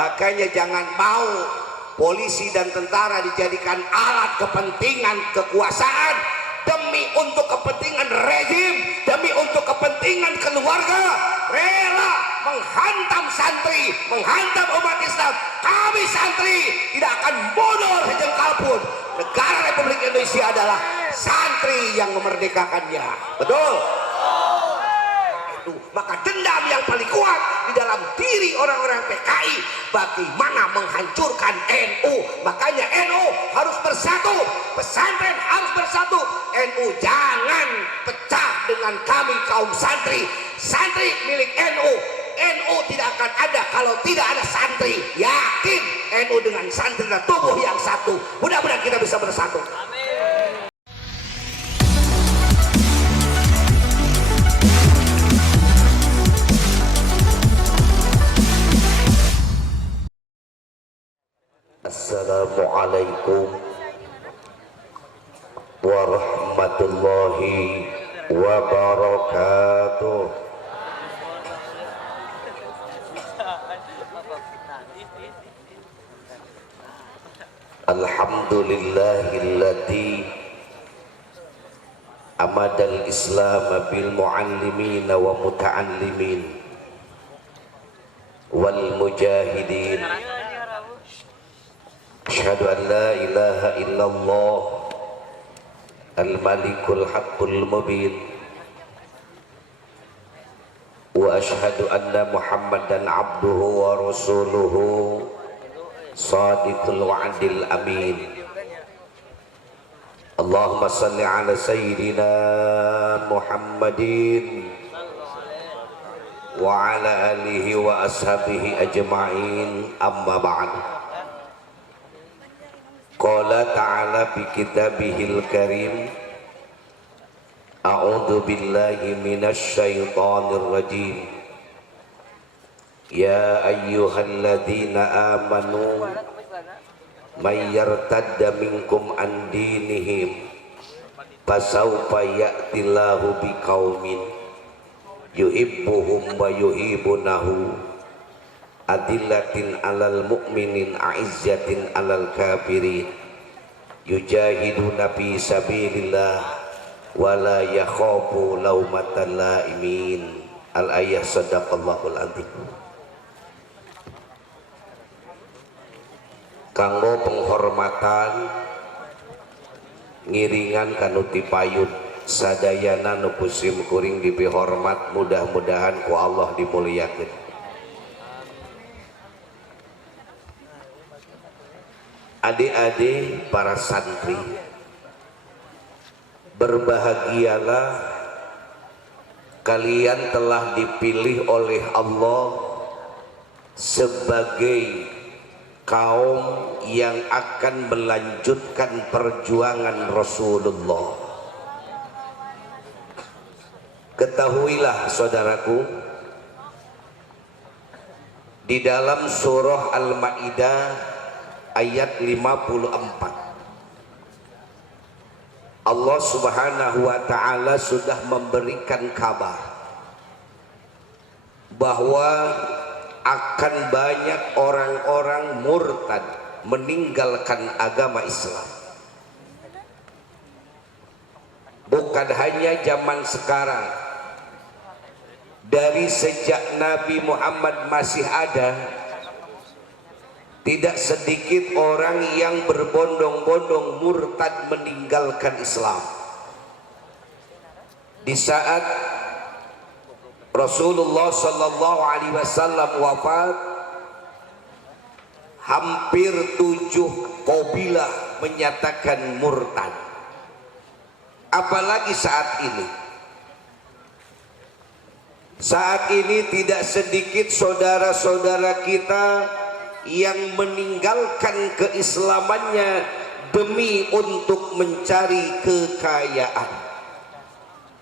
Makanya jangan mau polisi dan tentara dijadikan alat kepentingan kekuasaan demi untuk kepentingan rezim, demi untuk kepentingan keluarga, rela menghantam santri, menghantam umat Islam. Kami santri tidak akan mundur sejengkal pun. Negara Republik Indonesia adalah santri yang memerdekakannya. Betul? Maka dendam yang paling kuat di dalam diri orang-orang PKI bagaimana menghancurkan NU. Makanya NU harus bersatu, pesantren harus bersatu. NU jangan pecah dengan kami kaum santri. Santri milik NU. NU tidak akan ada kalau tidak ada santri. Yakin NU dengan santri dan tubuh yang satu. Mudah-mudahan kita bisa bersatu. Assalamualaikum warahmatullahi wabarakatuh. Alhamdulillahilladzi amadal islam bil muallimin wa muta'allimin wal mujahidin. Asyhadu an la ilaha illallah al-malikul haqqul mubin wa asyhadu anna muhammadan abduhu wa rasuluhu sadiqul wa'dil amin. Allahumma salli ala sayyidina Muhammadin wa ala alihi wa ashabihi ajma'in, amma ba'd. Qala ta'ala fi kitabihil karim, a'udzu billahi minasy syaithanir rajim. Ya ayyuhalladzina amanu may yartadda minkum an dinihim fasawfa ya'tillahu biqaumin yuhibbuhum wa yuhibbunahu adillatin alal mu'minin a'izzatin alal kafirin yujahiduna fi sabilillah wala yakhafu laumatan laimin. Al-ayah. Sadaqallahul adzim. Kanggo penghormatan ngiringan kanuti payun sadayana nu kusim kuring dipihormat, mudah-mudahan ku Allah dimuliakeun. Adik-adik para santri, berbahagialah kalian telah dipilih oleh Allah sebagai kaum yang akan melanjutkan perjuangan Rasulullah. Ketahuilah saudaraku, di dalam surah Al-Maidah ayat 54 Allah subhanahu wa ta'ala sudah memberikan kabar bahwa akan banyak orang-orang murtad meninggalkan agama Islam. Bukan hanya zaman sekarang, dari sejak Nabi Muhammad masih ada, tidak sedikit orang yang berbondong-bondong murtad meninggalkan Islam. Di saat Rasulullah sallallahu alaihi wasallam wafat, hampir 7 qabilah menyatakan murtad. Apalagi saat ini. Saat ini tidak sedikit saudara-saudara kita yang meninggalkan keislamannya demi untuk mencari kekayaan.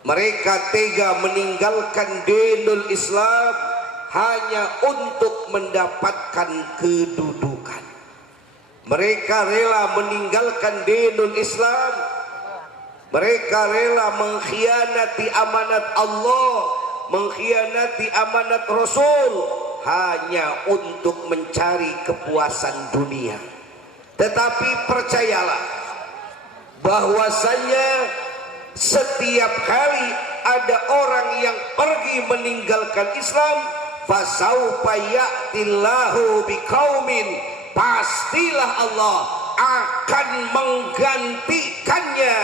Mereka tega meninggalkan dinul Islam hanya untuk mendapatkan kedudukan. Mereka rela meninggalkan dinul Islam. Mereka rela mengkhianati amanat Allah, mengkhianati amanat Rasul hanya untuk mencari kepuasan dunia. Tetapi percayalah bahwasanya setiap kali ada orang yang pergi meninggalkan Islam, fasaufa ya'tillahu biqaumin, pastilah Allah akan menggantikannya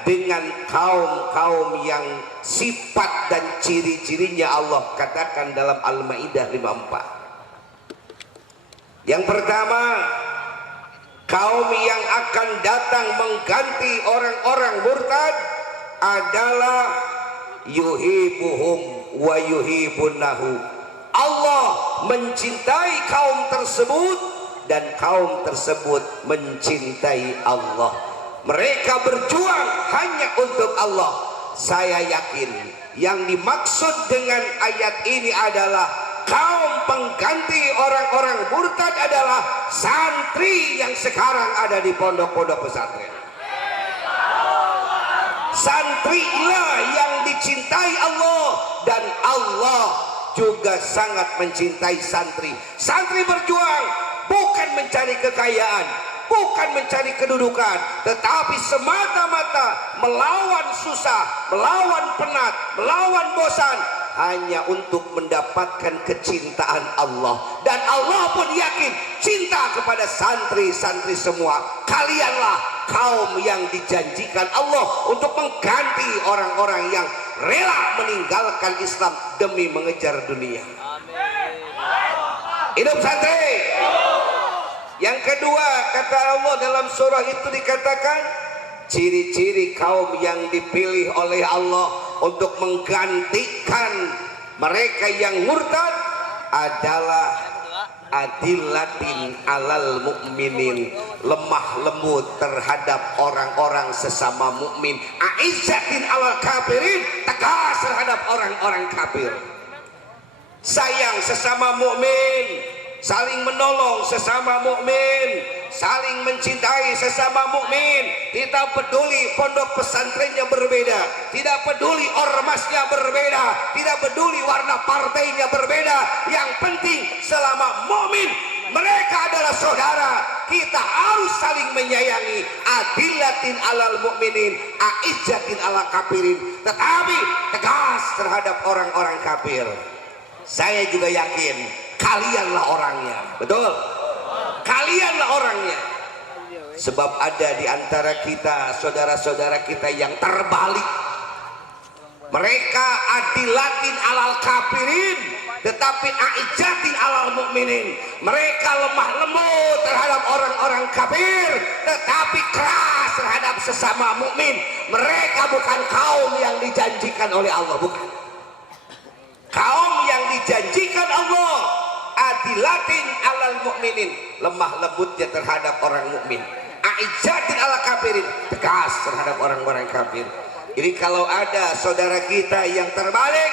dengan kaum-kaum yang sifat dan ciri-cirinya Allah katakan dalam Al-Maidah 54. Yang pertama, kaum yang akan datang mengganti orang-orang murtad adalah yuhibuhum wa yuhibunnahu. Allah mencintai kaum tersebut dan kaum tersebut mencintai Allah. Mereka berjuang hanya untuk Allah. Saya yakin yang dimaksud dengan ayat ini adalah kaum pengganti orang-orang murtad adalah santri yang sekarang ada di pondok-pondok pesantren. Santrilah yang dicintai Allah, dan Allah juga sangat mencintai santri. Santri berjuang bukan mencari kekayaan, bukan mencari kedudukan, tetapi semata-mata melawan susah, melawan penat, melawan bosan, hanya untuk mendapatkan kecintaan Allah. Dan Allah pun yakin cinta kepada santri-santri semua. Kalianlah kaum yang dijanjikan Allah untuk mengganti orang-orang yang rela meninggalkan Islam demi mengejar dunia. Hidup santri. Yang kedua, kata Allah dalam surah itu dikatakan ciri-ciri kaum yang dipilih oleh Allah untuk menggantikan mereka yang murtad adalah adillatin alal mukminin, lemah lembut terhadap orang-orang sesama mukmin, aizzatin alal kafirin, tegas terhadap orang-orang kafir. Sayang sesama mukmin, saling menolong sesama mukmin, saling mencintai sesama mukmin. Tidak peduli pondok pesantrennya berbeda, tidak peduli ormasnya berbeda, tidak peduli warna partainya berbeda. Yang penting selama mukmin mereka adalah saudara, kita harus saling menyayangi. Adillatin alal mukminin, aizzatin alal kafirin, tetapi tegas terhadap orang-orang kafir. Saya juga yakin kalianlah orangnya, betul? Kalianlah orangnya. Sebab ada di antara kita saudara-saudara kita yang terbalik. Mereka adillatin alal kafirin, tetapi aizzatin alal mukminin. Mereka lemah lembut terhadap orang-orang kafir, tetapi keras terhadap sesama mukmin. Mereka bukan kaum yang dijanjikan oleh Allah, bukan. Kaum yang dijanjikan Allah adillatin alal mukminin, lemah lembutnya terhadap orang mukmin, aizzatin alal kafirin, tegas terhadap orang-orang kafir. Jadi kalau ada saudara kita yang terbalik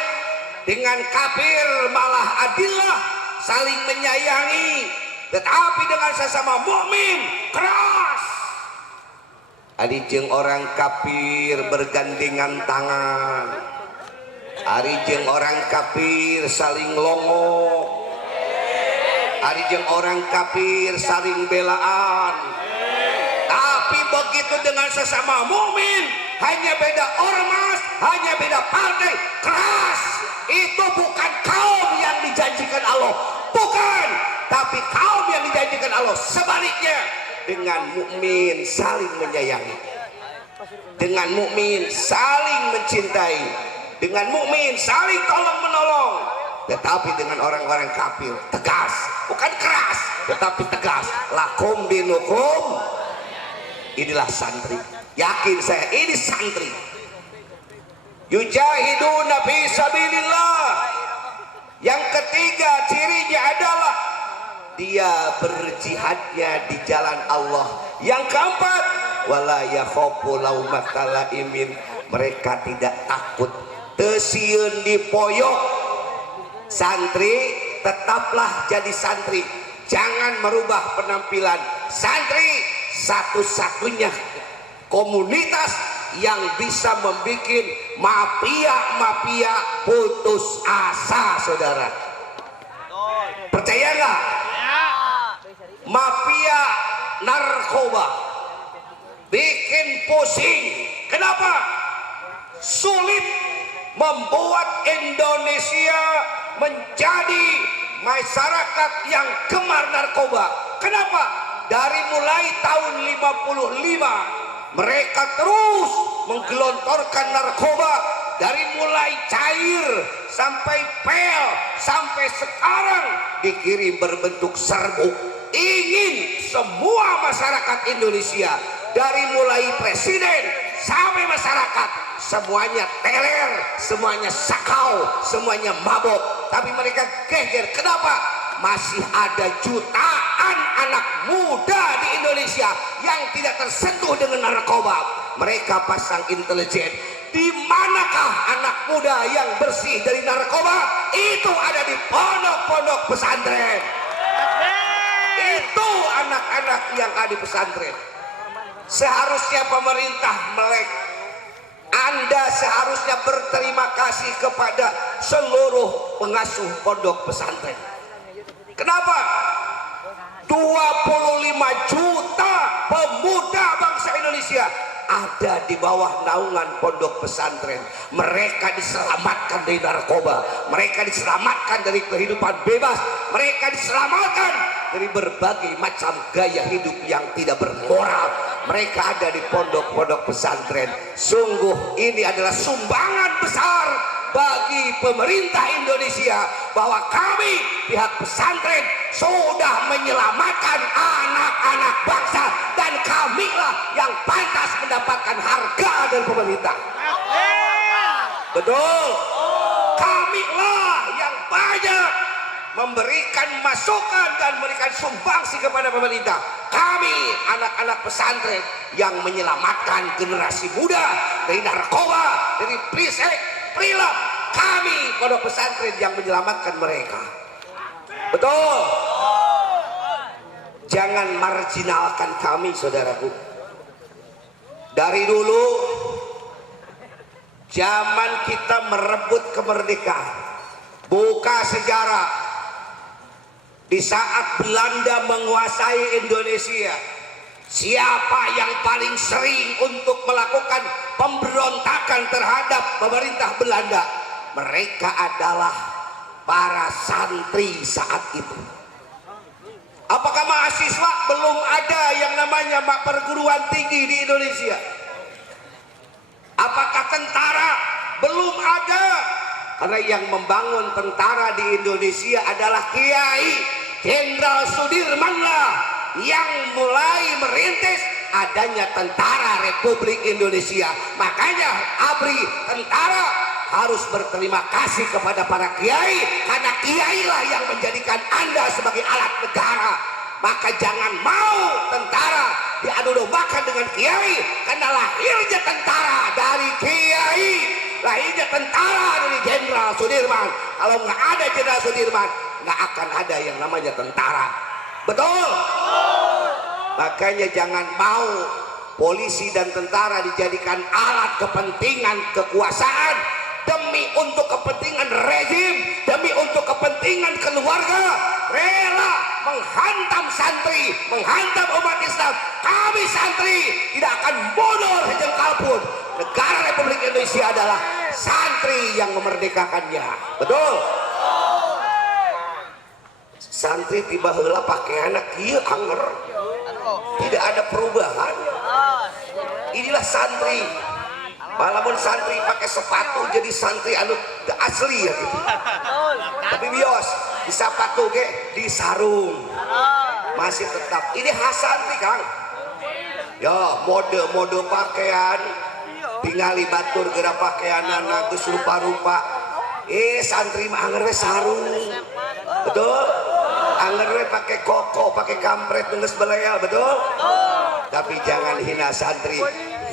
dengan kafir malah adillah, saling menyayangi, tetapi dengan sesama mukmin keras. Adi jeung orang kafir bergandengan tangan, ari jeung orang kafir saling longo, ari jeung orang kafir saling belaan. Tapi begitu dengan sesama mukmin, hanya beda ormas, hanya beda partai, keras. Itu bukan kaum yang dijanjikan Allah, bukan. Tapi kaum yang dijanjikan Allah sebaliknya, dengan mukmin saling menyayangi, dengan mukmin saling mencintai, dengan mukmin saling tolong menolong. Tetapi dengan orang-orang kafir tegas, bukan keras tetapi tegas. Lakum dinukum. Inilah santri. Yakin saya ini santri. Yujahiduna fi sabilillah. Yang ketiga cirinya adalah dia berjihadnya di jalan Allah. Yang keempat, wala yakhafu laumata laimin. Mereka tidak takut teu sieun dipoyok. Santri tetaplah jadi santri, jangan merubah penampilan. Santri satu-satunya komunitas yang bisa membuat mafia putus asa, saudara. Percaya nggak? Mafia narkoba bikin pusing. Kenapa? Sulit membuat Indonesia menjadi masyarakat yang gemar narkoba. Kenapa? Dari mulai tahun 55 mereka terus menggelontorkan narkoba, dari mulai cair sampai pel sampai sekarang dikirim berbentuk serbuk. Ingin semua masyarakat Indonesia dari mulai presiden sampai masyarakat semuanya teler, semuanya sakau, semuanya mabok. Tapi mereka geger. Kenapa? Masih ada jutaan anak muda di Indonesia yang tidak tersentuh dengan narkoba. Mereka pasang intelijen. Di manakah anak muda yang bersih dari narkoba? Itu ada di pondok-pondok pesantren. Itu anak-anak yang ada di pesantren. Seharusnya pemerintah melek. Anda seharusnya berterima kasih kepada seluruh pengasuh pondok pesantren. Kenapa? 25 juta pemuda bangsa Indonesia ada di bawah naungan pondok pesantren. Mereka diselamatkan dari narkoba, mereka diselamatkan dari kehidupan bebas, mereka diselamatkan dari berbagai macam gaya hidup yang tidak bermoral. Mereka ada di pondok-pondok pesantren. Sungguh ini adalah sumbangan besar bagi pemerintah Indonesia bahwa kami pihak pesantren sudah menyelamatkan anak-anak bangsa, dan kamilah yang pantas mendapatkan harga dari pemerintah. Betul. Kamilah yang banyak memberikan masukan dan memberikan sumbangsi kepada pemerintah. Kami anak-anak pesantren yang menyelamatkan generasi muda dari narkoba, dari prisek, prilap. Kami pondok pesantren yang menyelamatkan mereka. Betul. Jangan marginalkan kami, saudaraku. Dari dulu zaman kita merebut kemerdekaan, buka sejarah. Di saat Belanda menguasai Indonesia, siapa yang paling sering untuk melakukan pemberontakan terhadap pemerintah Belanda? Mereka adalah para santri saat itu. Apakah mahasiswa? Belum ada yang namanya perguruan tinggi di Indonesia. Apakah tentara? Belum ada. Karena yang membangun tentara di Indonesia adalah Kiai Jenderal Sudirman lah yang mulai merintis adanya tentara Republik Indonesia. Makanya ABRI tentara harus berterima kasih kepada para kiai, karena kiai lah yang menjadikan Anda sebagai alat negara. Maka jangan mau tentara diadu dombakan dengan kiai, karena lahirnya tentara dari kiai, lahirnya tentara dari Jenderal Sudirman. Kalau nggak ada Jenderal Sudirman, nggak akan ada yang namanya tentara. Betul? Makanya jangan mau polisi dan tentara dijadikan alat kepentingan kekuasaan demi untuk kepentingan rezim, demi untuk kepentingan keluarga, rela menghantam santri, menghantam umat Islam. Kami santri tidak akan mundur sejengkal pun. Negara Republik Indonesia adalah santri yang memerdekakannya. Betul? Santri tiba heula pakai anak kieu anger, tidak ada perubahan. Inilah santri. Walaupun santri pakai sepatu jadi santri anu asli ya gitu. Tapi bios di sepatu ge di sarung masih tetap. Ini khas santri Kang. Ya mode pakaian tingali batur geura pakaianana geus rupa-rupa. Santri mah anger we sarung. Betul? Anger we pakai koko, pakai kampret geus beleal, betul? Tapi jangan hina santri.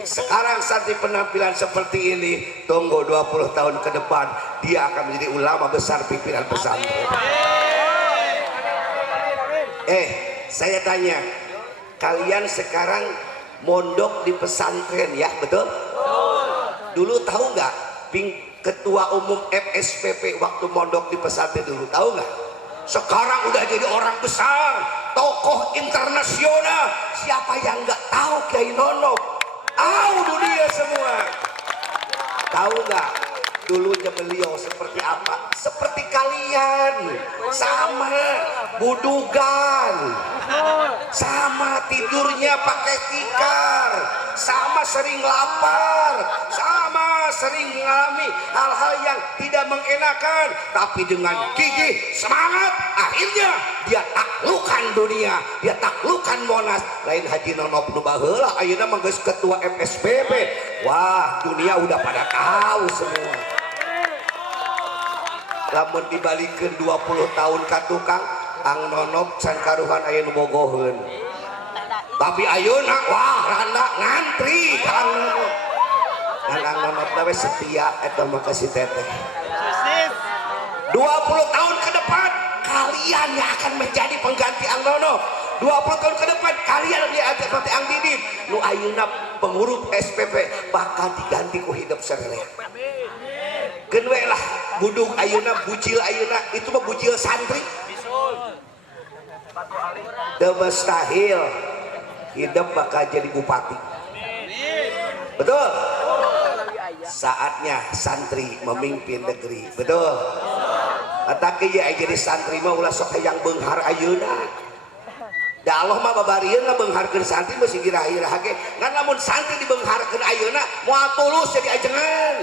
Sekarang santri penampilan seperti ini, tunggu 20 tahun ke depan dia akan menjadi ulama besar pimpinan pesantren. Saya tanya, kalian sekarang mondok di pesantren ya, betul? Dulu tahu nggak ketua umum FSPP waktu mondok di pesantren dulu, tahu nggak? sekarang udah jadi orang besar, tokoh internasional. Siapa yang nggak tahu Kiai Nonop? Tahu dunia semua. Tahu nggak dulunya beliau seperti apa? Seperti kalian, sama budugan, sama tidurnya pakai tikar, sama sering lapar, sama sering mengalami hal-hal yang tidak mengenakan, tapi dengan gigih semangat akhirnya dia taklukkan dunia, dia taklukkan Monas. Lain Haji Nonop nu baheula ayeuna mah geus ketua MSBB. Wah, dunia udah pada tahu semua. Lamun dibalikeun 20 tahun ka tukang, Ang Nonop can karuhan aya nu bogoheun. Tapi ayeuna wah randa ngantri ka Ang Nonop. Dan Ang Nonop we setia eta mah ka si Teteh. 20 tahun ke depan kalian yang akan menjadi pengganti Ang Nonop. 20 tahun ke depan kalian diajak seperti Ang Didin. Nu ayeuna pengurus SPP bakal diganti ku hidup sarelea. Keun we lah budug ayeuna bujil ayeuna itu mah bujil santri. Teu mustahil hidup bakal jadi bupati. Betul? Saatnya santri memimpin negeri. Betul? Eta ge jadi santri mah ulah sok hayang beunghar ayeuna. Da Allah mah babarieun ngabeungharkeun santri mah sigirah-irah ge. Ngan lamun santri dibeungharkeun ayeuna moal tulus jadi ajengan.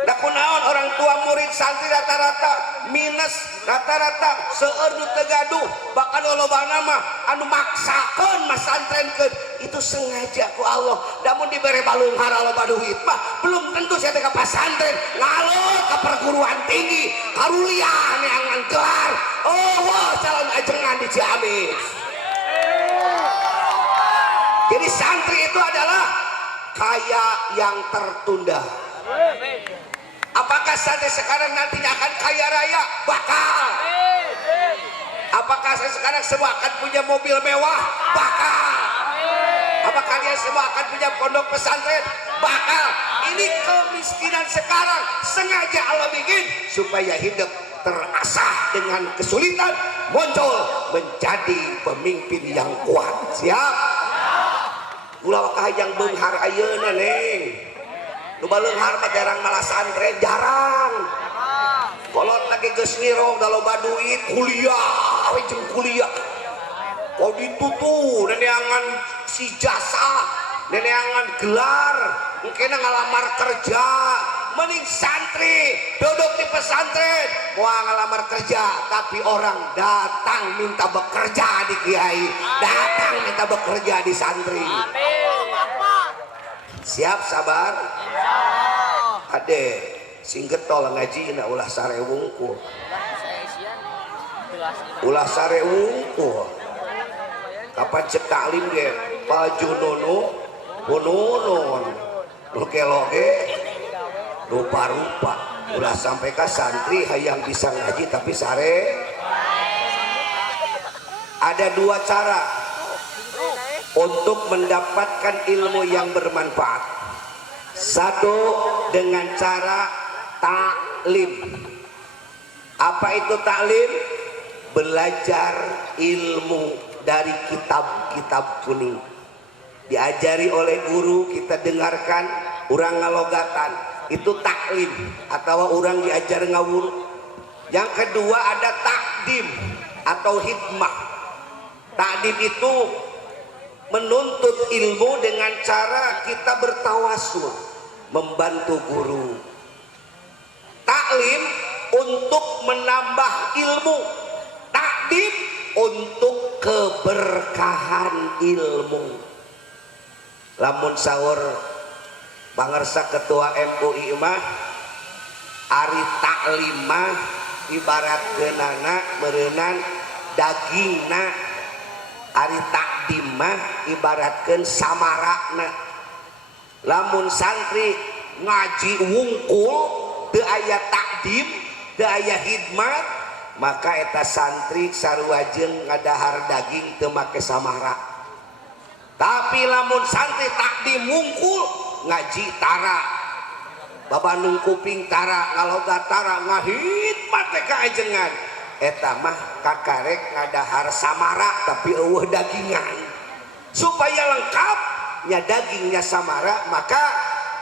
Da kunaon orang tua murid santri rata-rata minus, rata-rata seueur nu teu gaduh, bahkan lolobana mah anu maksakeun masantrenkeun itu sengaja ku Allah. Namun dibere baleunghar loba duit mah belum tentu saya teh ka pasantren, ngalor ka perguruan tinggi, karuliah neangan gelar. Oh, calon ajengan di Ciamis. Jadi santri itu adalah kaya yang tertunda. Apakah saya sekarang nantinya akan kaya raya? Bakal. Apakah saya sekarang semua akan punya mobil mewah? Bakal. Apa kalian semua akan punya pondok pesantren? Bakal. Ini kemiskinan sekarang sengaja Allah bikin supaya hidup terasah dengan kesulitan, muncul menjadi pemimpin yang kuat. Siap? Ulah kahayang beunghar ayeuna neng. Nu baleunghar mah jarang malah santren, jarang. Kolot lagi geus ngirong da loba duit kuliah, we jeung kuliah. Oh ditutu neneangan si jasa, neneangan gelar, mungkin ngalamar kerja. Mending santri duduk di pesantren mau ngalamar kerja, tapi orang datang minta bekerja di kiai, datang minta bekerja di santri. Siap sabar? Ade sing getol ngaji na ulah sare wungkul. Ulah sare wungkul. Kapan cek taklim ge pajunono bononon. Nu keloge rupa-rupa. Ulah sampai ka santri hayang bisa ngaji tapi sare. Ada dua cara untuk mendapatkan ilmu yang bermanfaat. Satu dengan cara taklim. Apa itu taklim? Belajar ilmu dari kitab-kitab kuning. Diajari oleh guru, kita dengarkan, orang ngalogatan. Itu taklim atau orang diajar ngawur. Yang kedua ada takdim atau hikmah. Takdim itu menuntut ilmu dengan cara kita bertawasul, membantu guru. Taklim untuk menambah ilmu, takdim untuk keberkahan ilmu. Lamun sahur bangersa ketua MUI mah ari taklim mah ibarat keunana meureunnan dagingna, ari takdim mah ibaratkeun samarakna. Lamun santri ngaji wungkul teu aya takdim, teu aya hikmat, maka eta santri sarua jeung ngadahar daging teu make samara. Tapi lamun santri takdim wungkul ngaji tara, babanung kuping tara, ngaloga tara, ngahikmat teh ka ajengan. eta mah kakarek ngadahar samara tapi eueuh dagingan supaya lengkapnya dagingnya samara maka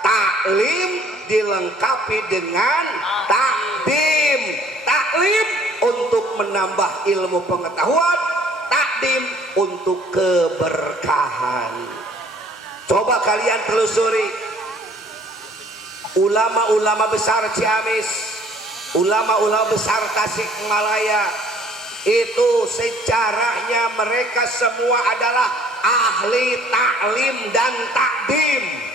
taklim dilengkapi dengan takdim. Taklim untuk menambah ilmu pengetahuan, takdim untuk keberkahan. Coba kalian telusuri ulama-ulama besar Ciamis, ulama-ulama besar Tasikmalaya, itu sejarahnya mereka semua adalah ahli taklim dan takdim.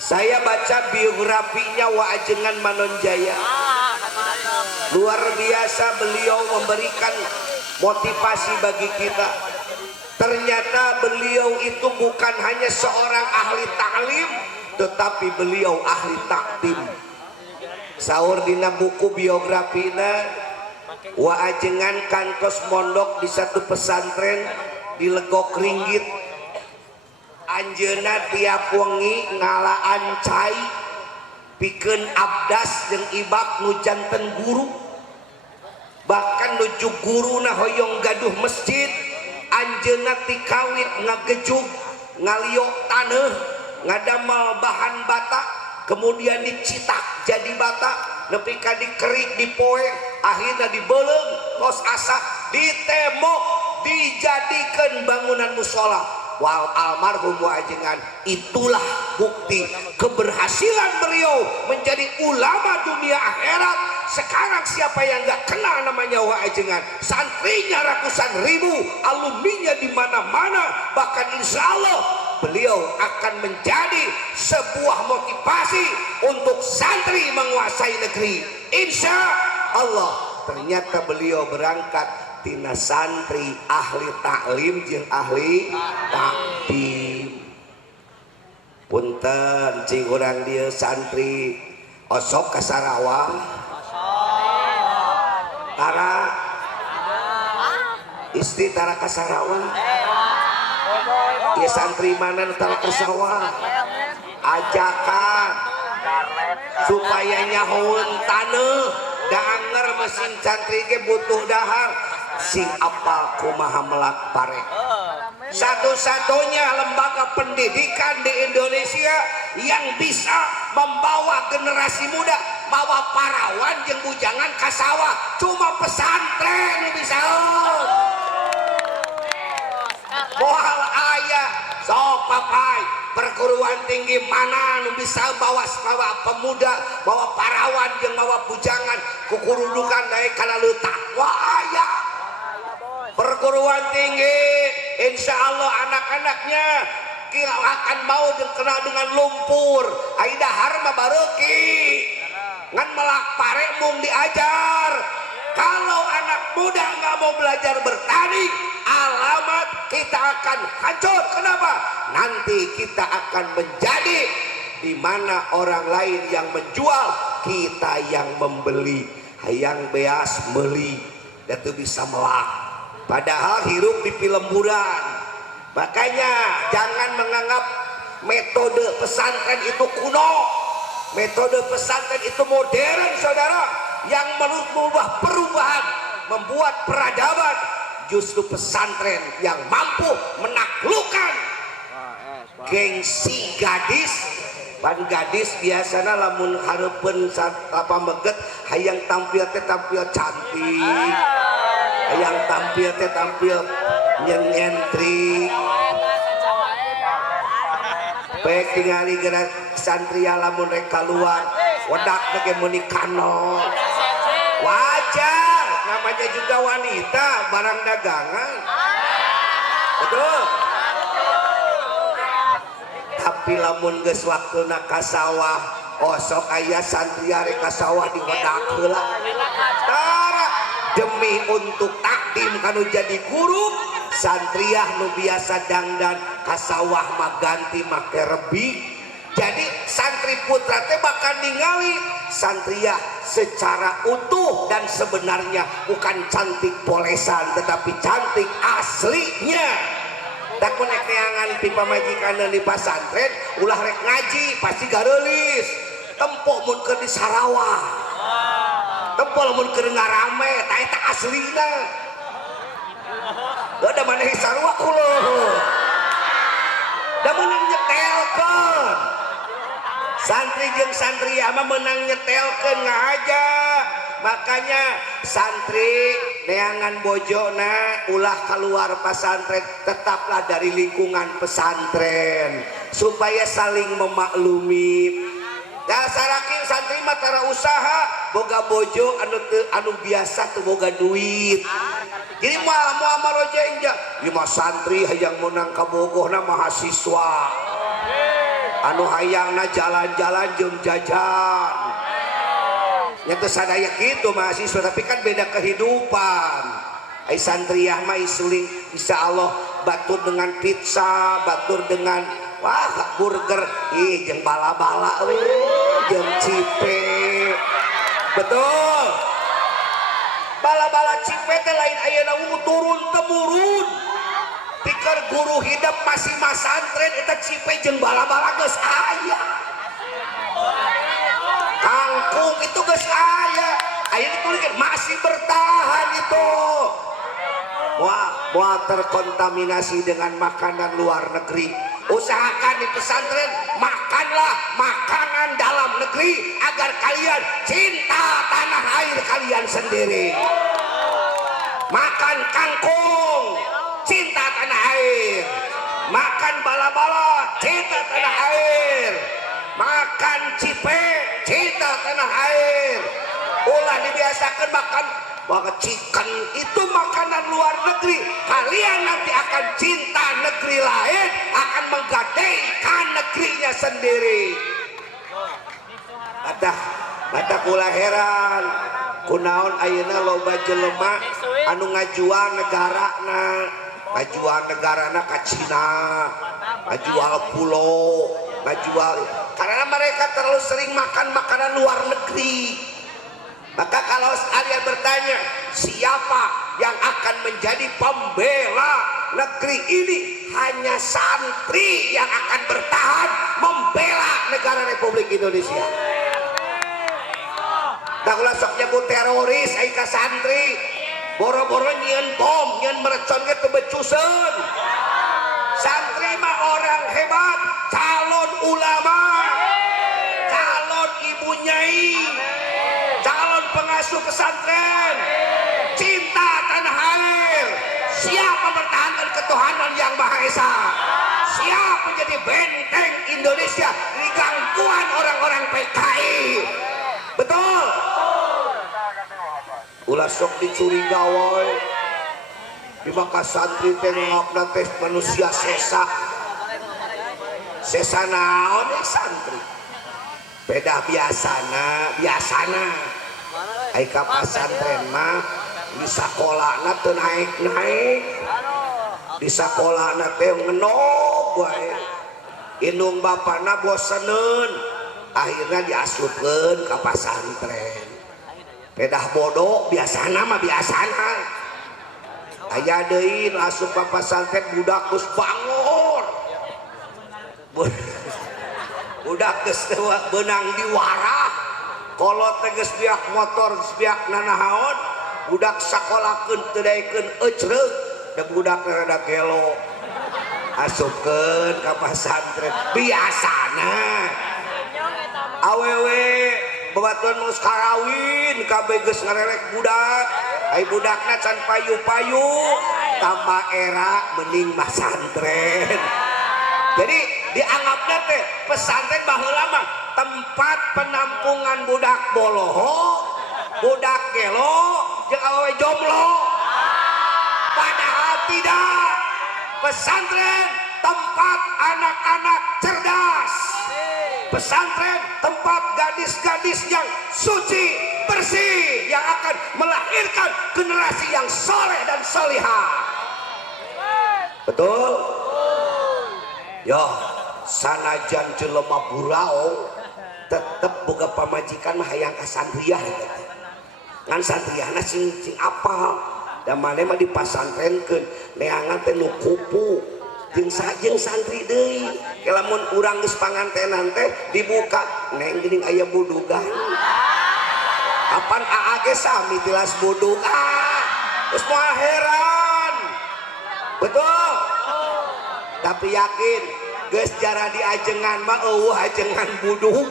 Saya baca biografinya Waajengan Manonjaya, luar biasa beliau memberikan motivasi bagi kita. Ternyata beliau itu bukan hanya seorang ahli taklim, tetapi beliau ahli takdim. Saur dina buku biografina Waajengan kantos mondok di satu pesantren di Legok Ringgit. Anjeuna tiap wengi ngalaan cai pikeun abdas jeung ibab nu janten guru, bahkan nuju guruna hoyong gaduh masjid. Anjeuna tikawit ngagejug ngaliok taneuh ngadamel bahan bata kemudian dicitak jadi bata nepi ka dikerik dipoe akhirna dibeuleng tos asa ditembok dijadikeun bangunan mushola. Wal almarhum Waajengan itulah bukti keberhasilan beliau menjadi ulama dunia akhirat. Sekarang siapa yang nggak kenal namanya Waajengan? Santrinya ratusan ribu, alumninya di mana-mana. Bahkan insya Allah beliau akan menjadi sebuah motivasi untuk santri menguasai negeri. Insya Allah. Ternyata beliau berangkat tina santri ahli taklim jeung ahli takdim. Punten cing urang dieu santri osok ka Sarawak tara istri tara ka Sarawak ieu santri mana nu tara ka Sarawak ajakan supaya nyahoeun taneuh danger mesin santri ge butuh dahar sing apal kumaha melak parek. Satu-satunya lembaga pendidikan di Indonesia yang bisa membawa generasi muda bawa parawan jeung bujangan ka sawah cuma pesantren bisa. Moal aya sok papai perguruan tinggi mana nu bisa bawa pemuda bawa parawan jeung bawa bujangan kukurudukan daek kana leutak wah aya perguruan tinggi. Insya Allah anak-anaknya akan mau kena dengan lumpur aida harma bareki ngan melak parek mung diajar. Kalau anak muda nggak mau belajar bertani, alamat kita akan hancur. Kenapa? Nanti kita akan menjadi di mana orang lain yang menjual, kita yang membeli. Hayang beas beli dan itu bisa melak. Padahal hirup di pilemburan. Makanya jangan menganggap metode pesantren itu kuno. Metode pesantren itu modern, saudara, yang merubah perubahan, membuat peradaban. Justru pesantren yang mampu menaklukkan gengsi gadis. Pan gadis biasanya lamun hareupeun apa meget hayang tampil teh tampil cantik, hayang tampil teh tampil nyentrik. Baik tingali gerak santri lamun rek keluar wedak ge meuni kano. Wajar, namanya juga wanita barang dagangan. Betul. Tapi lamun geus waktuna ka sawah, osok aya santri rek ka sawah diwedak heula. Tara demi untuk takdim kanu jadi guru, santriah nu biasa dangdan ka sawah mah ganti make rebi. Jadi santri putra teh bakal ningali santriah secara utuh dan sebenarnya bukan cantik polesan tetapi cantik aslinya. Dan kunek neangan pipa majikan di pasantren ulah rek ngaji pasti gareulis tempok mun keur di Sarawak ngompol mun keur ngarame tah eta aslina. Da mana sarua kulo. Da menang nyetelkeun. Santri jeung santri mah menang nyetelkeun ngahaja. Makanya santri neangan bojona ulah keluar pesantren, tetaplah dari lingkungan pesantren supaya saling memaklumi. Dasarakin santri mah tara usaha boga bojo anu biasa tuh boga duit. Jadi mah moal marojenja ieu mah santri hayang menang ka bogohna mahasiswa anu hayangna jalan-jalan jeung jajan. Nyata sadaya gitu mahasiswa, tapi kan beda kehidupan. Ai santriah mah isuling insya Allah batur dengan pizza, batur dengan wah burger, ih jeung bala-bala we, jeung cipe. Betul. Bala-bala cipe teh lain ayeuna turun temurun. Pikir guru hidup masih masantren eta cipe jeung bala-bala geus aya. Kangkung itu geus aya. Aya dituliskan masih bertahan itu. Wah, terkontaminasi dengan makanan luar negeri. Usahakan di pesantren makanlah makanan dalam negeri agar kalian cinta tanah air kalian sendiri. Makan kangkung, cinta tanah air. Makan bala-bala, cinta tanah air. Makan cipe, cinta tanah air. Ulah dibiasakan makan chicken itu makanan luar negeri. Kalian nanti akan cinta negeri lain, akan menggadaikan negerinya sendiri. Badak kula heran kunaon ayeuna loba jelema anu ngajual negarana ka Cina, ngajual pulau, ngajual karena mereka terlalu sering makan makanan luar negeri. Maka kalau kalian bertanya siapa yang akan menjadi pembela negeri ini, hanya santri yang akan bertahan membela negara Republik Indonesia. Dah ulah sok nyebut teroris aika santri, boro-boro nyieun bom, nyieun mercon ge teu becuseun. Santri mah orang hebat, calon ulama, calon ibu nyai, calon pengasuh pesantren, cinta tanah air, siap mempertahankan ketuhanan yang Maha Esa, siap menjadi benteng Indonesia di gangguan orang-orang PKI. Betul. Ulah sok dicuriga woy. Di maka santri teh ngapna teh manusia sesa. Sesa naon santri? Beda biasana. Ai ka pesantren mah di sakolana teu naik-naik. Di sakolana teh ngenog wae. Indung bapana boseneun, akhirnya diasupkeun ka pesantren. Pedah bodoh biasana mah biasana. Aya deui asup ka pesantren budak geus bangor. Budak geus beunang di warah. Kolot teh geus biak motor, geus biak nanahaon, budak sakolakeun teu daekeun ecreug, da budak rada gelo. Asupkeun ka pesantren biasana. Awewe babaturan geus karawin kabeh geus ngarelek budak. Ai budakna can payu-payu, tambah era mending pesantren. Jadi dianggapna teh pesantren baheula mah tempat penampungan budak boloho, budak gelo, jeung awewe jomblo. Padahal tidak. Pesantren tempat anak-anak cerdas. Pesantren tempat gadis-gadis yang suci, bersih, yang akan melahirkan generasi yang soleh dan solihah. Betul? Yo, sanajan jelema burao tetep boga pamajikan mah hayang ka santriah gitu. Ngan santriahna sing apal, da mane mah dipasantrenkeun neangan teh nu kupu. Jeung sajeng santri deui ke lamun urang geus pangantenan teh dibuka neng geuning aya budugan. Apan AAG sami tilas buduk terus mau heran betul tapi yakin geus jara di ajengan mah ajengan buduk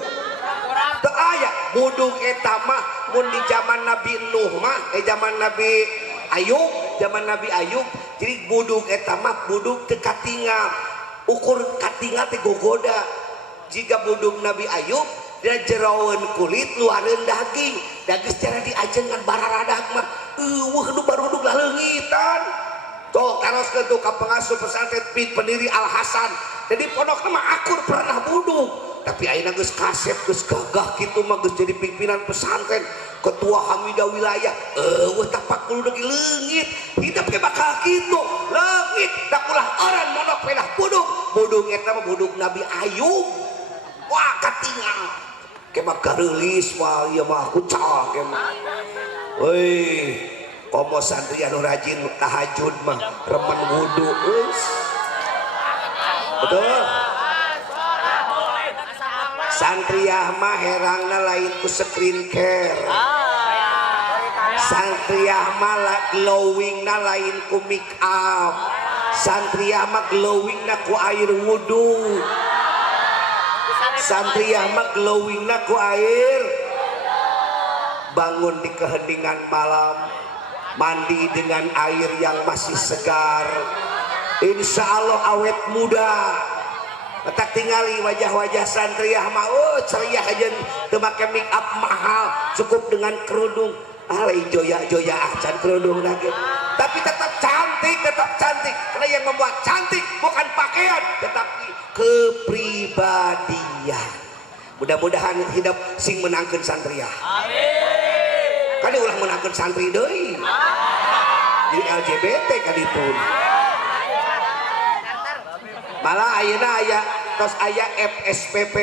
teu aya buduk eta mah mun di zaman Nabi Nuh mah zaman Nabi Ayub jadi buduk eta mah buduk teu katingal ukur katingal teh gogoda jika buduk Nabi Ayub dia jerawan kulit luaran daging geus jara di ajengan bararadak mah nu baruduk laleungitan tuh teruskeun tuh ka pengasuh pesantren pendiri Al Hasan jadi pondok mah akur pernah buduk tapi ayeuna geus kasep geus gagah kitu mah geus jadi pimpinan pesantren ketua hamidah wilayah tapak kudu degi leungit hidup ge bakal kitu leungit da ulah orang mondok pedah buduk eta mah buduk Nabi Ayub wah katingal kemah gareulis wah ieu mah kucang kemah euy komo santri anu rajin tahajud mah remen wudu geus betul santriah mah herangna lain ku screen care santriah mah glowingna lain ku make up santriah mah glowingna ku air wudu santriah mah glowingna ku air bangun di keheningan malam mandi dengan air yang masih segar insya Allah awet muda tak tingali wajah-wajah santriah mah ceria aja teu make make up mahal cukup dengan kerudung lain joya-joya can kerudung lagi tapi tetap cantik karena yang membuat cantik bukan pakaian tetapi kepribadian mudah-mudahan hidup sing menangkeun santriah amin kali ulah menangkeun santri deui jadi LGBT kadipun malah ayeuna aya tos aya FSPP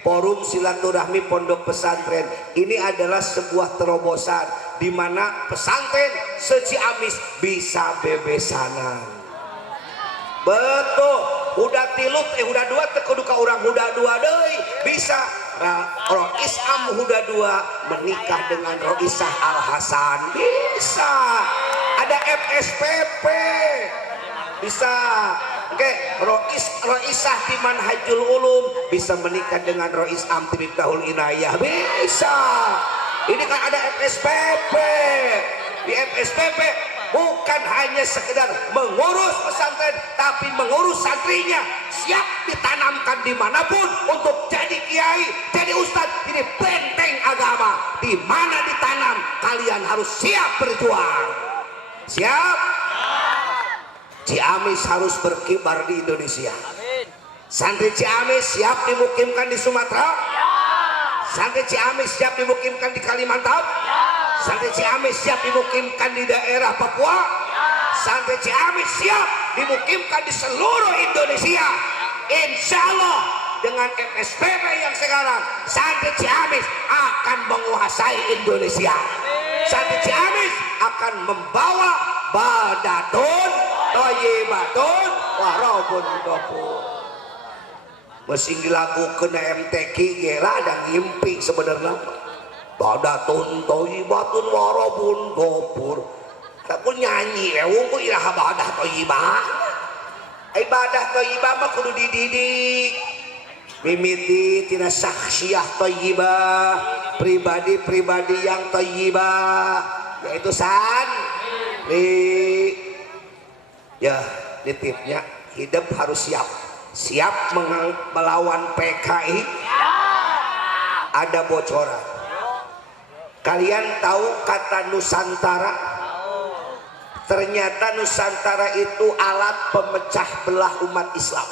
Forum Silaturahmi Pondok Pesantren ini adalah sebuah terobosan di mana pesantren se-Ciamis bisa bebesanan betul udah tilut udah dua teu kudu ka urang udah dua deui bisa Rois Am udah dua menikah dengan Roisah Al Hasan bisa ada FSPP bisa oke Roisah di Manhajul Ulum bisa menikah dengan Rois Am Miftahul Inayah bisa ini kan ada FSPP di FSPP bukan hanya sekedar mengurus pesantren tapi mengurus santrinya siap ditanamkan dimanapun untuk jadi kiai jadi ustadz ini benteng agama di mana ditanam kalian harus siap berjuang siap Ciamis harus berkibar di Indonesia santri Ciamis siap dimukimkan di Sumatera santri Ciamis siap dimukimkan di Kalimantan santri Ciamis siap dimukimkan di daerah Papua santri Ciamis siap dimukimkan di seluruh Indonesia insya Allah dengan FSPP yang sekarang santri Ciamis akan menguasai Indonesia santri Ciamis akan membawa badatun toyibatun warobun gopur mesin dilakukan MTQ gila dan ngimpi sebenarnya badatun toyibatun warobun gopur aku nyanyi aku iraha badah toyibah ibadah toyibah mah kudu dididik mimiti tina saksiah toyibah pribadi-pribadi yang toyibah yaitu ya nitipnya hidup harus siap melawan PKI ada bocoran kalian tahu kata Nusantara ternyata Nusantara itu alat pemecah belah umat Islam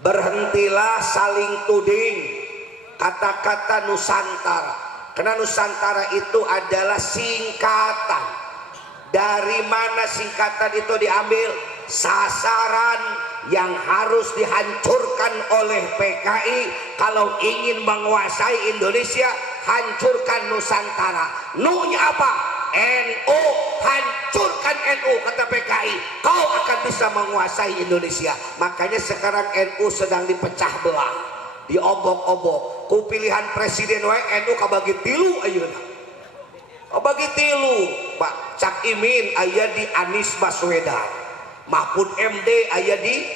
berhentilah saling tuding kata-kata Nusantara karena Nusantara itu adalah singkatan dari mana singkatan itu diambil sasaran yang harus dihancurkan oleh PKI kalau ingin menguasai Indonesia hancurkan Nusantara nu-nya apa? NU hancurkan NU kata PKI kau akan bisa menguasai Indonesia makanya sekarang NU sedang dipecah belah diobok-obok ku pilihan presiden wae NU kabagi tilu ayeuna bagi tilu Pak Cak Imin aya di Anies Baswedan, Mahfud MD aya di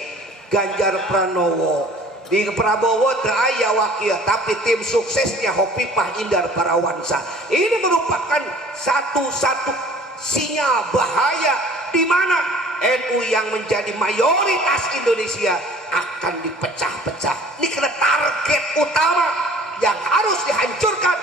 Ganjar Pranowo, di Prabowo teu aya wakil tapi tim suksesnya Hovifah Indar Parawansa. Ini merupakan satu-satu sinyal bahaya di mana NU yang menjadi mayoritas Indonesia akan dipecah-pecah. Ini kena target utama yang harus dihancurkan.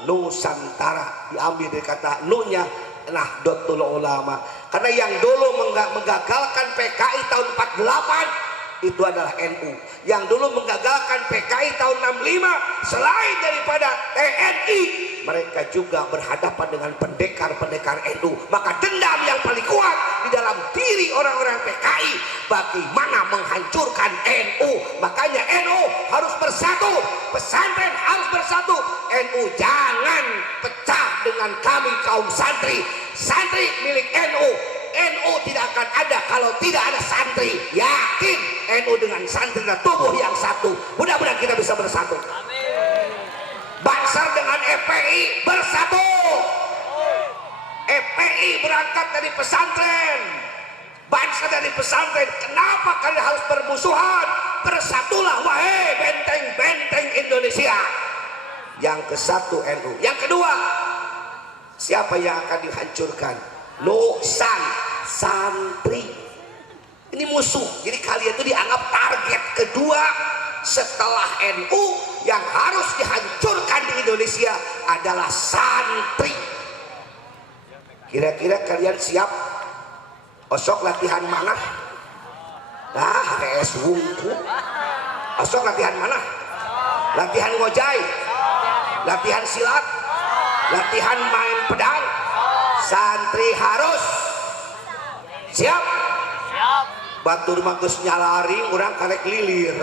Nusantara diambil dari kata nu-nya Nahdlatul Ulama, karena yang dulu menggagalkan PKI tahun 48 itu adalah NU. Yang dulu menggagalkan PKI tahun 65 selain daripada TNI, mereka juga berhadapan dengan pendekar-pendekar NU. Maka dendam yang paling kuat di dalam diri orang-orang PKI bagaimana menghancurkan NU. Makanya NU harus bersatu, pesantren harus bersatu. NU jangan pecah dengan kami kaum santri. Santri milik NU. NU tidak akan ada kalau tidak ada santri. Yakin NU dengan santri dan tubuh yang satu. Mudah-mudahan kita bisa bersatu. Amin. Bansar dengan FPI bersatu. FPI berangkat dari pesantren, Bansar dari pesantren. Kenapa kalian harus bermusuhan? Bersatulah wahai benteng-benteng Indonesia. Yang ke satu NU. Yang kedua, siapa yang akan dihancurkan? Santri. Ini musuh. Jadi kalian itu dianggap target kedua setelah NU. Yang harus dihancurkan di Indonesia adalah santri. Kira-kira kalian siap? Osok latihan mana? Nah, res wungku. Osok latihan mana? Latihan ngojai, latihan silat, latihan main pedang. Santri harus siap. Batur bagus nyalari, orang karek lilir.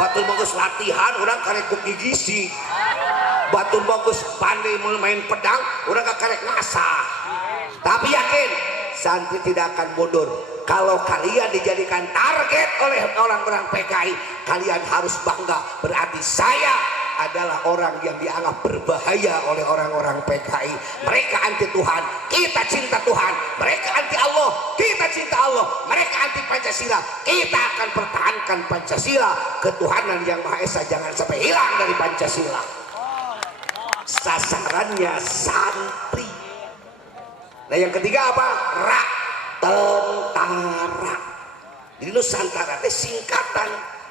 Batur bagus latihan, orang karek gigisi. Batur bagus pandai main pedang, orang karek ngasah. Tapi yakin santri tidak akan mundur. Kalau kalian dijadikan target oleh orang-orang PKI, kalian harus bangga. Berarti saya adalah orang yang dianggap berbahaya oleh orang-orang PKI. Mereka anti Tuhan, kita cinta Tuhan. Mereka anti Allah, kita cinta Allah. Mereka anti Pancasila, kita akan pertahankan Pancasila. Ketuhanan yang Maha Esa jangan sampai hilang dari Pancasila. Sasarannya santri. Nah yang ketiga apa? Tentara. Jadi Nusantara itu singkatan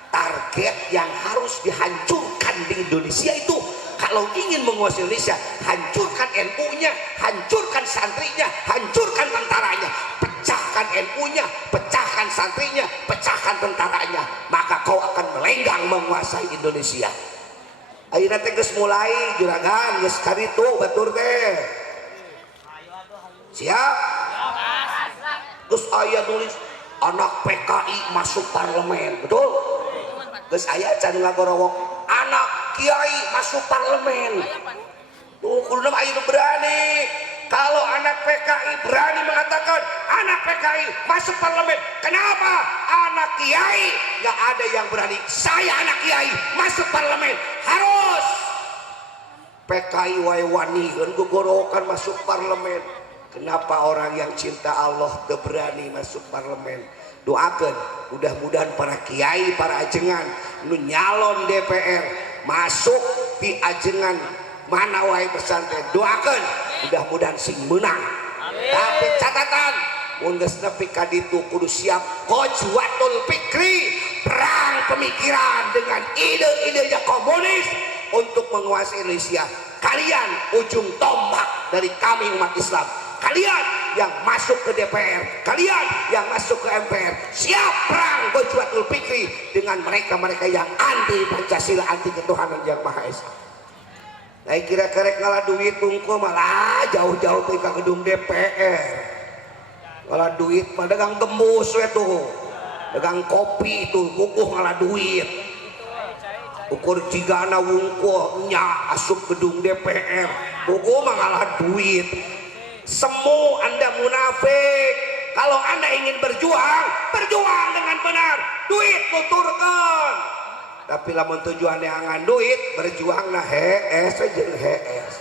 target yang harus dihancurkan di Indonesia itu. Kalau ingin menguasai Indonesia, hancurkan NU-nya, hancurkan santrinya, hancurkan tentaranya, pecahkan NU-nya, pecahkan santrinya, pecahkan tentaranya, maka kau akan melenggang menguasai Indonesia. Ayeuna teh geus mulai juragan, geus karitu batur teh. Siap? Terus aya nulis anak PKI masuk parlemen, betul? Terus aya can ngagorowok anak kiai masuk parlemen. Tuh kudu aya nu berani. Kalau anak PKI berani mengatakan anak PKI masuk parlemen, kenapa anak kiai nggak ada yang berani? Saya anak kiai masuk parlemen, harus PKI wae wani gogorokan masuk parlemen. Kenapa orang yang cinta Allah gak berani masuk parlemen? Doakan, mudah-mudahan para kiai, para ajengan nu nyalon DPR masuk di ajengan mana wae pesantren. Doakan, mudah-mudahan sing menang. Tapi catatan, mun geus nepi ka ditu kudu siap qajwatul fikri, perang pemikiran dengan ide-idenya komunis untuk menguasai Indonesia. Kalian ujung tombak dari kami umat Islam. Kalian yang masuk ke DPR, kalian yang masuk ke MPR, siap perang qajwatul fikri dengan mereka-mereka yang anti Pancasila, anti ketuhanan yang Maha Esa. Nah kira-kira ngalah duit tungku malah jauh-jauh ke gedung DPR. Ngalah duit mah dagang gembus we tuh. Dagang kopi tuh kukuh ngalah duit. Ukur jigana wungkul nya asup gedung DPR. Kukuh mah ngalah duit. Semu Anda munafik. Kalau Anda ingin berjuang, berjuang dengan benar. Duit tuturkan. Tapi lamun tujuan yang ngan duit, berjuang nah hees aja hees.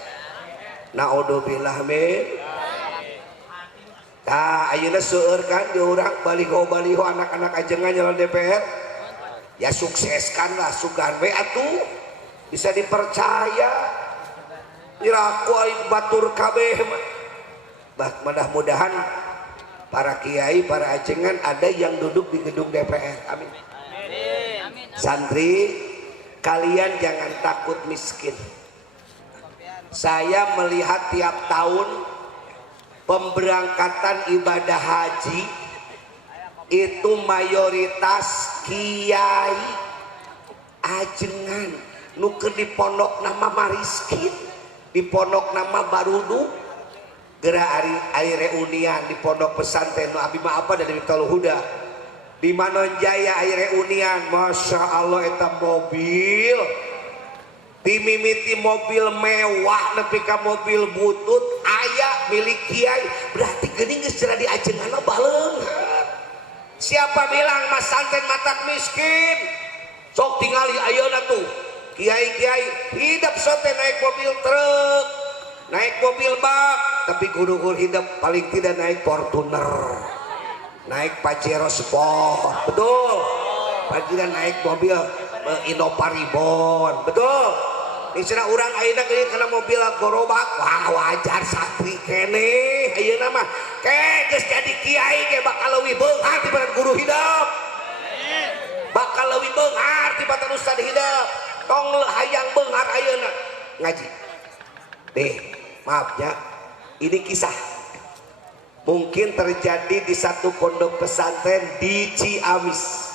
naudzubillah min. Tah ayeuna seueur kan di urang baliho anak-anak ajengan nyalon DPR ya sukseskan lah sugan we atuh bisa dipercaya iraku aing batur kabeh mah. Mudah-mudahan para kiai para ajengan ada yang duduk di gedung DPR. Amin. Santri kalian jangan takut miskin. Saya melihat tiap tahun pemberangkatan ibadah haji itu mayoritas kiai ajengan nuker di pondok nama mariskin di pondok nama barudu gerak air reunian di pondok pesantren abi mah apa dari Miftahul Huda di Manonjaya air reunian. Masya Allah eta mobil dimimiti mobil mewah nepi ka mobil butut aya milik kiai berarti geuning geus cenah di ajenganna baleung. Siapa bilang mas santen matak miskin? Sok tingali ayeuna tuh kiai-kiai hidup sote naik mobil truk naik mobil bak tapi guru-guru hidup paling tidak naik Fortuner naik Pajero Sport betul paling tidak naik mobil Innova Ribbon betul. Di sana orang ayeuna geuning kana mobil gorobak wah wajar santri keneh ayeuna mah geus jadi kiai ge bakal leuwih beunghar tibatan guru hidup bakal leuwih beunghar tibatan ustad hidup tong hayang beunghar ayeuna ngaji deh maaf ya ini kisah mungkin terjadi di satu pondok pesantren di Ciamis.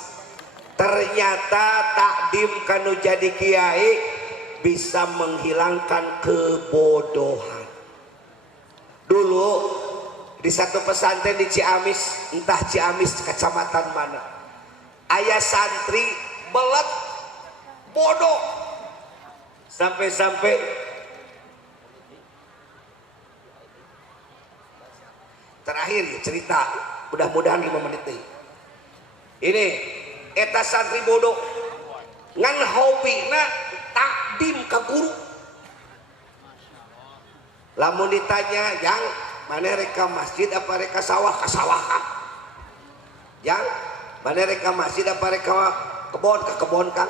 Ternyata takdim kanu jadi kiai bisa menghilangkan kebodohan. Dulu di satu pesantren di Ciamis, entah Ciamis kecamatan mana, ayah santri belet bodoh sampai-sampai terakhir ya cerita mudah-mudahan 5 menit deh. Ini eta santri bodoh ngan hobina takdim ka guru. Lamun ditanya yang mana reka masjid apa reka sawah kasawahan, yang mana reka masjid apa reka kebon ke kebon kan,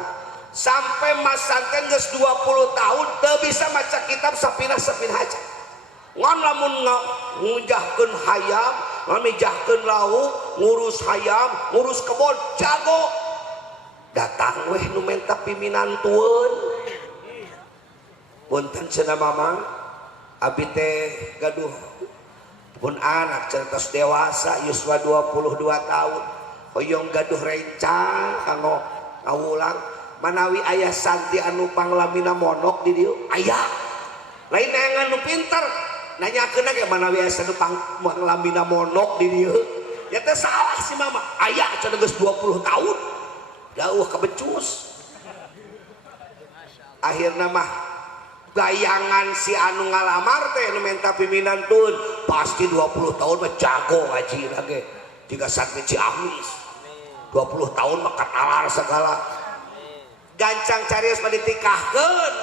sampai mas santen geus 20 tahun teu bisa maca kitab sapinah-sapinah aja ngan lamun ngujahkeun hayam ngamijahkeun lauk ngurus hayam ngurus kebon jago datang weh nu menta piminantueun punten cenah mama abi teh gaduh pun anak cerdas dewasa yuswa 22 tahun hoyong gaduh rencang kanggo ngawulang manawi ayah santi anu panglamina monok di dieu aya lain anu pinter nanyakeun ge manawi aya anu panglamina monok di dieu ya teh salah si mama aya cenah geus 20 tahun jauh kebecus akhirna mah gayangan si anu ngalamar teh nu menta piminantueun pasti 20 tahun mah jago ngaji lagi jika santri Ciamis 20 tahun mah katalar segala gancang carios mah ditikahkeun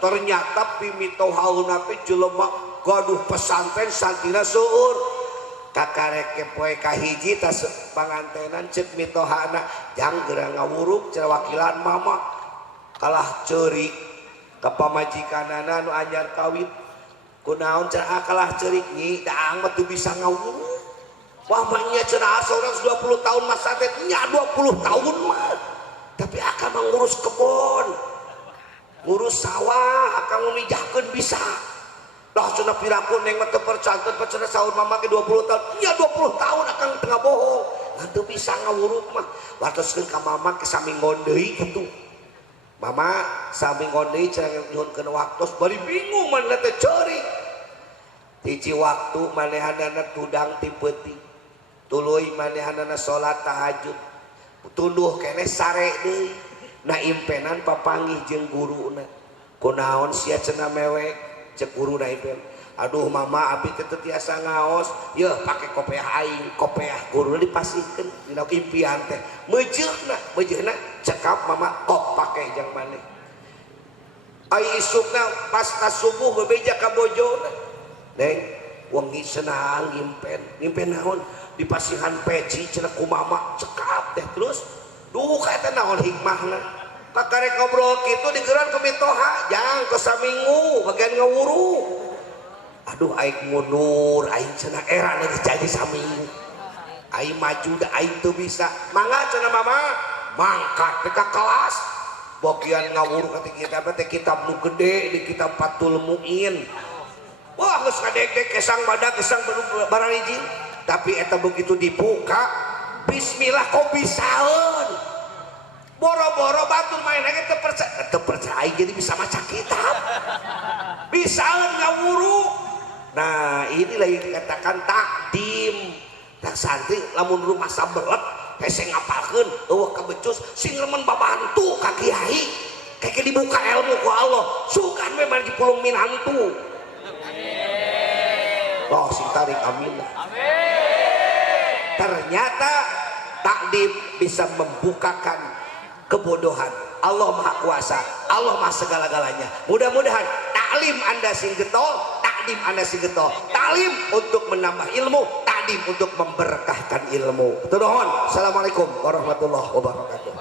ternyata pimitohauna teh jelema gaduh pesantren santina seueur kakarek poe kahiji tas pangantenan cek mitohana jang geura ngawuruk cenah wakilan mama kalah ceurik ka pamajikanana nu anyar kawin kunaon cenah kalah ceurik nyi daang mah teu bisa ngawuruk wah mah nya cenah seorang 20 tahun mas santet nya 20 tahun mah tapi akan mengurus kebon ngurus sawah akan memijahkeun bisa lah cenah piraku neng mah teu percanten cenah saur mama ge 20 tahun nya 20 tahun akan tengah bohong teu bisa ngawuruk mah watoskeun ka mama ke samingon deui kitu mama samingon deui cenah nyuhunkeun waktos bari bingung maneh teh ceurik hiji waktu manehanana tudang ti peuting tuluy manehanana salat tahajud tunduh keneh sare deui na impenan papanggih jeung guruna kunaon sia cenah mewek cek guru na impen aduh mama abi teh tiasa ngaos yeuh pake kopiah aing kopiah guru dipasihkeun dina impian teh meujeuhna cekap mama kok pake jang maneh ai isukna pas tas subuh bebeja ka bojona Neng wengi senang ngimpen naon di pasihan peci cenah ku mama cekap teh terus duh kaeta naon hikmahna kakarek ngobrol kitu digeran ke mitoha jang ke saminggu bagian ngawuru aduh aing mundur aing cenah era geus jadi saminggu aing maju da aing teu bisa mangga cenah mama mangkat ke kelas bagian ngawuru ketika kita teh kitab nu gede di kitab Fathul Muin. Wah geus kadek-dek kesang badak kesang barang hiji tapi eta begitu dibuka bismillah kok bisaeun boro-boro batur main lagi teu percaya jadi bisa maca kitab bisaeun ngawuru. Nah inilah yang dikatakan takdim tak santri lamun rumah sabelet hese ngapalkeun eueuh ka becus sing remen babantu ka kiai keke dibuka ilmu ku Allah sukan memang dipulung minantu. Oh sing tarik amin. Ternyata takdim bisa membukakan kebodohan. Allah Maha Kuasa, Allah Maha segala-galanya. Mudah-mudahan taklim Anda sing getol, takdim Anda sing getol. Taklim untuk menambah ilmu, takdim untuk memberkahkan ilmu. Tuh nuhun. Assalamualaikum warahmatullahi wabarakatuh.